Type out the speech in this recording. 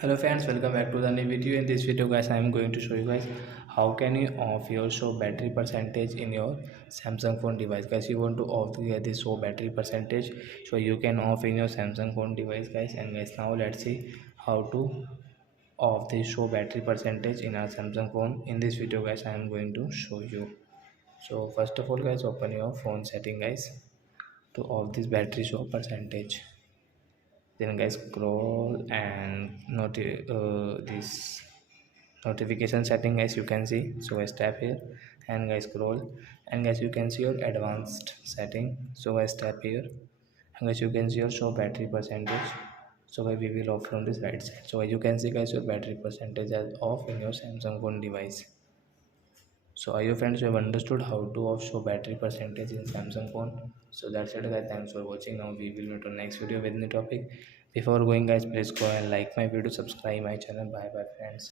Hello friends, welcome back to the new video. In this video guys, I am going to show you guys how can you off your show battery percentage in your Samsung phone device. Guys, you want to off the show battery percentage, so you can off in your Samsung phone device guys. And guys, now let's see how to off the show battery percentage in our Samsung phone. In this video guys, I am going to show you. So first of all guys, open your phone setting guys to off this battery show percentage. Then guys, scroll and this notification setting as you can see. So guys, tap here and guys, scroll, and guys, you can see your advanced setting. So guys, tap here and guys, you can see your show battery percentage. So guys, we will off from this right side. So as you can see guys, your battery percentage is off in your Samsung phone device. So are you friends, you have understood how to off show battery percentage in Samsung phone? So that's it guys, thanks for watching. Now we will meet on next video with new topic. Before going guys, please go and like my video, subscribe my channel. Bye bye friends.